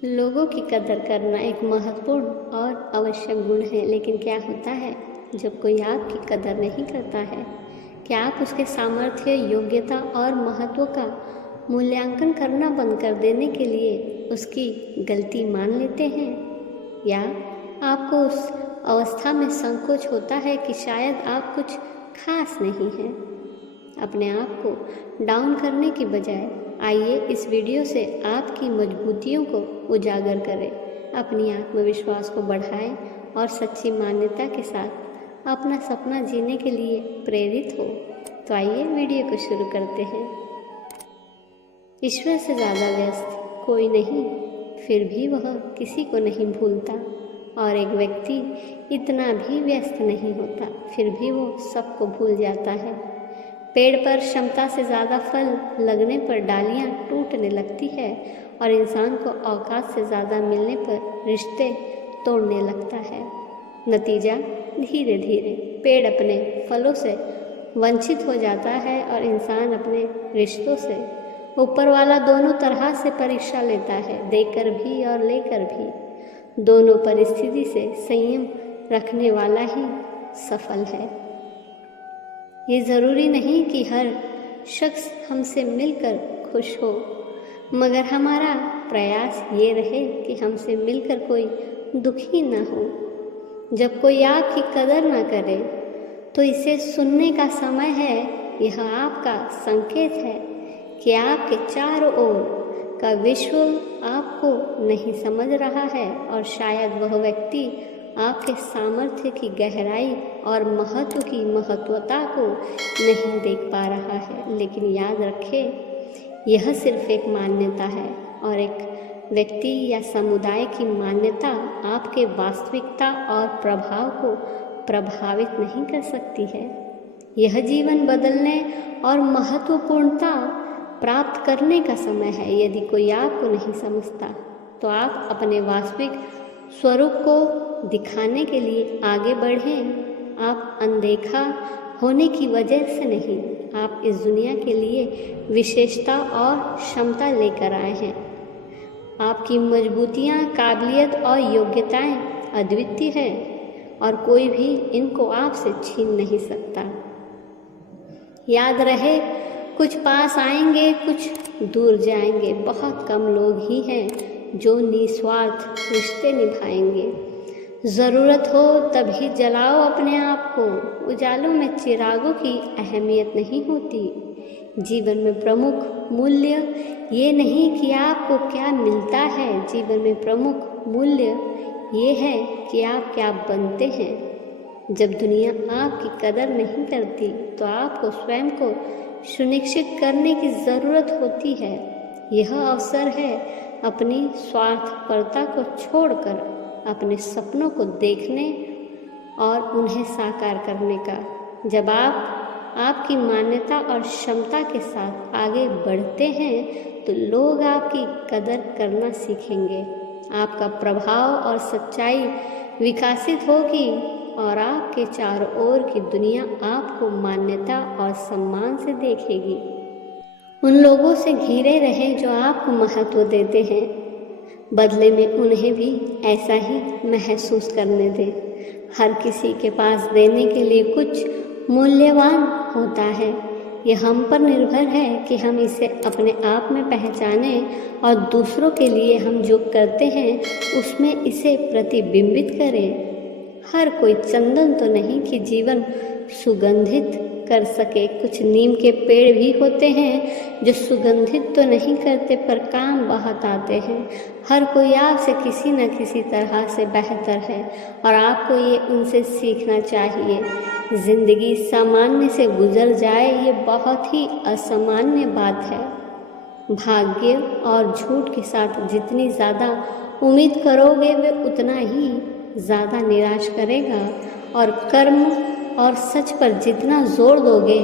लोगों की कदर करना एक महत्वपूर्ण और आवश्यक गुण है, लेकिन क्या होता है जब कोई आपकी कदर नहीं करता है? क्या आप उसके सामर्थ्य, योग्यता और महत्व का मूल्यांकन करना बंद कर देने के लिए उसकी गलती मान लेते हैं? या आपको उस अवस्था में संकोच होता है कि शायद आप कुछ खास नहीं हैं? अपने आप को डाउन करने की बजाय आइए इस वीडियो से आपकी मजबूतियों को उजागर करें, अपनी आत्मविश्वास को बढ़ाएं और सच्ची मान्यता के साथ अपना सपना जीने के लिए प्रेरित हो। तो आइए वीडियो को शुरू करते हैं। ईश्वर से ज़्यादा व्यस्त कोई नहीं, फिर भी वह किसी को नहीं भूलता, और एक व्यक्ति इतना भी व्यस्त नहीं होता, फिर भी वो सबको भूल जाता है। पेड़ पर क्षमता से ज़्यादा फल लगने पर डालियाँ टूटने लगती है, और इंसान को औकात से ज़्यादा मिलने पर रिश्ते तोड़ने लगता है। नतीजा, धीरे धीरे पेड़ अपने फलों से वंचित हो जाता है और इंसान अपने रिश्तों से। ऊपर वाला दोनों तरह से परीक्षा लेता है, देकर भी और लेकर भी। दोनों परिस्थिति से संयम रखने वाला ही सफल है। ये ज़रूरी नहीं कि हर शख्स हमसे मिलकर खुश हो, मगर हमारा प्रयास ये रहे कि हमसे मिलकर कोई दुखी न हो। जब कोई आपकी कदर न करे तो इसे सुनने का समय है। यह आपका संकेत है कि आपके चारों ओर का विश्व आपको नहीं समझ रहा है, और शायद वह व्यक्ति आपके सामर्थ्य की गहराई और महत्व की महत्वता को नहीं देख पा रहा है। लेकिन याद रखें, यह सिर्फ एक मान्यता है, और एक व्यक्ति या समुदाय की मान्यता आपके वास्तविकता और प्रभाव को प्रभावित नहीं कर सकती है। यह जीवन बदलने और महत्वपूर्णता प्राप्त करने का समय है। यदि कोई आपको नहीं समझता तो आप अपने वास्तविक स्वरूप को दिखाने के लिए आगे बढ़ें। आप अनदेखा होने की वजह से नहीं, आप इस दुनिया के लिए विशेषता और क्षमता लेकर आए हैं। आपकी मजबूतियाँ, काबिलियत और योग्यताएं अद्वितीय हैं, और कोई भी इनको आपसे छीन नहीं सकता। याद रहे, कुछ पास आएंगे, कुछ दूर जाएंगे। बहुत कम लोग ही हैं जो निस्वार्थ रिश्ते निभाएंगे। ज़रूरत हो तभी जलाओ अपने आप को। उजालों में चिरागों की अहमियत नहीं होती। जीवन में प्रमुख मूल्य ये नहीं कि आपको क्या मिलता है, जीवन में प्रमुख मूल्य ये है कि आप क्या बनते हैं। जब दुनिया आपकी कदर नहीं करती तो आपको स्वयं को सुनिश्चित करने की ज़रूरत होती है। यह अवसर है अपनी स्वार्थपरता को छोड़कर अपने सपनों को देखने और उन्हें साकार करने का। जब आप आपकी मान्यता और क्षमता के साथ आगे बढ़ते हैं तो लोग आपकी कदर करना सीखेंगे। आपका प्रभाव और सच्चाई विकसित होगी, और आपके चारों ओर की दुनिया आपको मान्यता और सम्मान से देखेगी। उन लोगों से घिरे रहें जो आपको महत्व देते हैं, बदले में उन्हें भी ऐसा ही महसूस करने दें। हर किसी के पास देने के लिए कुछ मूल्यवान होता है। यह हम पर निर्भर है कि हम इसे अपने आप में पहचानें और दूसरों के लिए हम जो करते हैं उसमें इसे प्रतिबिंबित करें। हर कोई चंदन तो नहीं कि जीवन सुगंधित कर सके। कुछ नीम के पेड़ भी होते हैं जो सुगंधित तो नहीं करते पर काम बहुत आते हैं। हर कोई आपसे किसी न किसी तरह से बेहतर है, और आपको ये उनसे सीखना चाहिए। जिंदगी सामान्य से गुजर जाए ये बहुत ही असामान्य बात है। भाग्य और झूठ के साथ जितनी ज़्यादा उम्मीद करोगे वे उतना ही ज़्यादा निराश करेगा, और कर्म और सच पर जितना जोर दोगे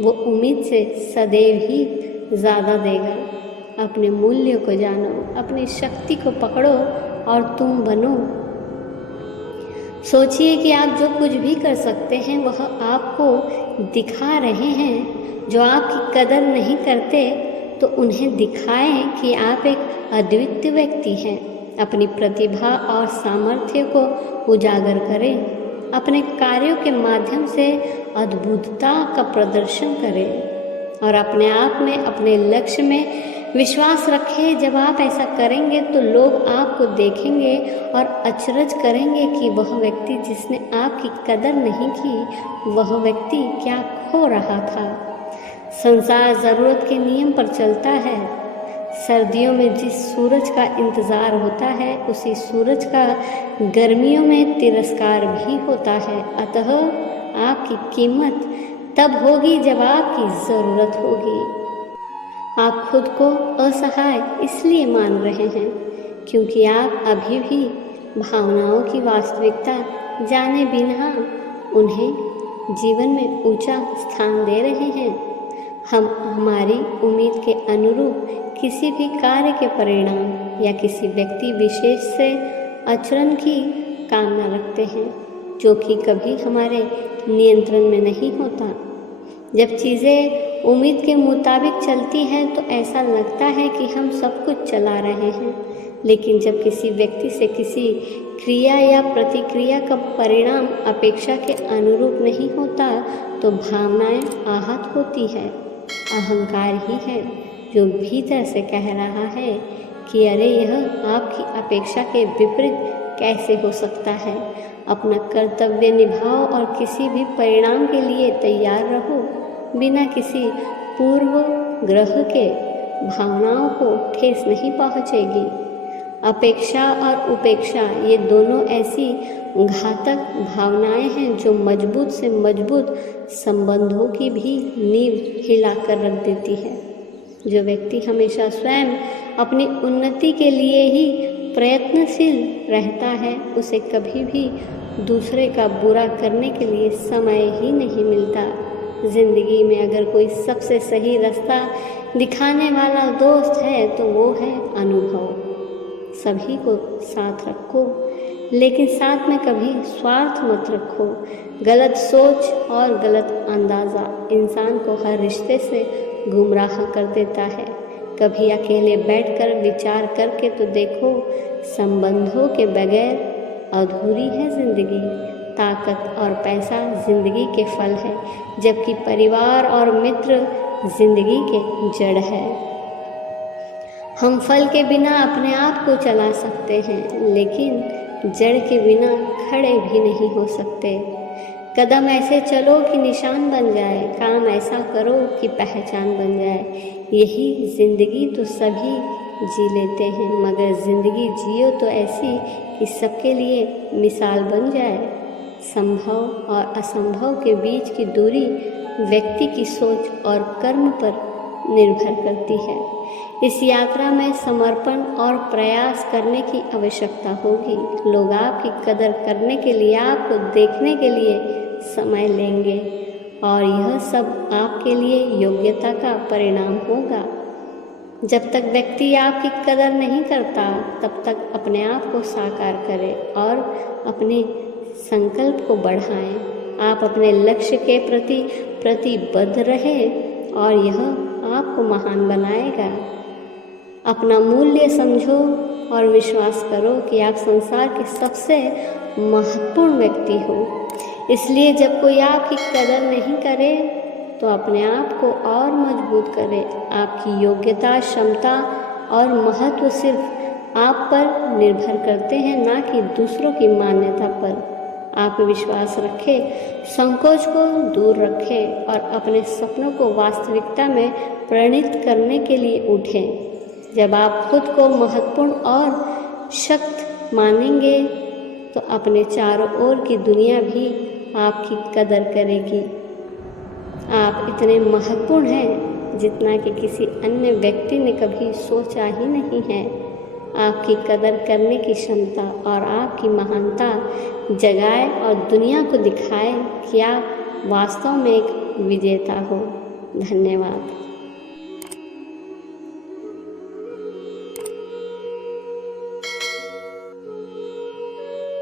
वो उम्मीद से सदैव ही ज़्यादा देगा। अपने मूल्य को जानो, अपनी शक्ति को पकड़ो और तुम बनो। सोचिए कि आप जो कुछ भी कर सकते हैं वह आपको दिखा रहे हैं। जो आपकी कदर नहीं करते तो उन्हें दिखाएं कि आप एक अद्वितीय व्यक्ति हैं। अपनी प्रतिभा और सामर्थ्य को उजागर करें। अपने कार्यों के माध्यम से अद्भुतता का प्रदर्शन करें और अपने आप में, अपने लक्ष्य में विश्वास रखें। जब आप ऐसा करेंगे तो लोग आपको देखेंगे और अचरज करेंगे कि वह व्यक्ति जिसने आपकी कदर नहीं की, वह व्यक्ति क्या खो रहा था। संसार ज़रूरत के नियम पर चलता है। सर्दियों में जिस सूरज का इंतज़ार होता है, उसी सूरज का गर्मियों में तिरस्कार भी होता है। अतः आपकी कीमत तब होगी जब आपकी ज़रूरत होगी। आप खुद को असहाय इसलिए मान रहे हैं क्योंकि आप अभी भी भावनाओं की वास्तविकता जाने बिना उन्हें जीवन में ऊंचा स्थान दे रहे हैं। हम हमारी उम्मीद के अनुरूप किसी भी कार्य के परिणाम या किसी व्यक्ति विशेष से आचरण की कामना रखते हैं, जो कि कभी हमारे नियंत्रण में नहीं होता। जब चीज़ें उम्मीद के मुताबिक चलती हैं तो ऐसा लगता है कि हम सब कुछ चला रहे हैं, लेकिन जब किसी व्यक्ति से किसी क्रिया या प्रतिक्रिया का परिणाम अपेक्षा के अनुरूप नहीं होता तो भावनाएं आहत होती है। अहंकार ही है जो भीतर से कह रहा है कि अरे यह आपकी अपेक्षा के विपरीत कैसे हो सकता है। अपना कर्तव्य निभाओ और किसी भी परिणाम के लिए तैयार रहो। बिना किसी पूर्व ग्रह के भावनाओं को ठेस नहीं पहुँचेगी। अपेक्षा और उपेक्षा ये दोनों ऐसी घातक भावनाएं हैं जो मजबूत से मजबूत संबंधों की भी नींव हिला कर रख देती है। जो व्यक्ति हमेशा स्वयं अपनी उन्नति के लिए ही प्रयत्नशील रहता है, उसे कभी भी दूसरे का बुरा करने के लिए समय ही नहीं मिलता। ज़िंदगी में अगर कोई सबसे सही रास्ता दिखाने वाला दोस्त है तो वो है अनुभव। सभी को साथ रखो, लेकिन साथ में कभी स्वार्थ मत रखो। गलत सोच और गलत अंदाज़ा इंसान को हर रिश्ते से गुमराह कर देता है। कभी अकेले बैठकर विचार करके तो देखो, संबंधों के बगैर अधूरी है ज़िंदगी। ताकत और पैसा ज़िंदगी के फल है, जबकि परिवार और मित्र ज़िंदगी के जड़ है। हम फल के बिना अपने आप को चला सकते हैं, लेकिन जड़ के बिना खड़े भी नहीं हो सकते। कदम ऐसे चलो कि निशान बन जाए, काम ऐसा करो कि पहचान बन जाए। यही ज़िंदगी तो सभी जी लेते हैं, मगर ज़िंदगी जियो तो ऐसी कि सबके लिए मिसाल बन जाए। संभव और असंभव के बीच की दूरी व्यक्ति की सोच और कर्म पर निर्भर करती है। इस यात्रा में समर्पण और प्रयास करने की आवश्यकता होगी। लोग आपकी कदर करने के लिए, आपको देखने के लिए समय लेंगे और यह सब आपके लिए योग्यता का परिणाम होगा। जब तक व्यक्ति आपकी कदर नहीं करता, तब तक अपने आप को साकार करें और अपने संकल्प को बढ़ाएं। आप अपने लक्ष्य के प्रति प्रतिबद्ध रहें और यह आपको महान बनाएगा। अपना मूल्य समझो और विश्वास करो कि आप संसार के सबसे महत्वपूर्ण व्यक्ति हो। इसलिए जब कोई आपकी कदर नहीं करे तो अपने आप को और मजबूत करें। आपकी योग्यता, क्षमता और महत्व सिर्फ आप पर निर्भर करते हैं, ना कि दूसरों की मान्यता पर। आप विश्वास रखें, संकोच को दूर रखें और अपने सपनों को वास्तविकता में परिणत करने के लिए उठें। जब आप खुद को महत्वपूर्ण और शक्त मानेंगे तो अपने चारों ओर की दुनिया भी आपकी कदर करेगी। आप इतने महत्वपूर्ण हैं जितना कि किसी अन्य व्यक्ति ने कभी सोचा ही नहीं है। आपकी कदर करने की क्षमता और आपकी महानता जगाए और दुनिया को दिखाए कि आप वास्तव में एक विजेता हो। धन्यवाद।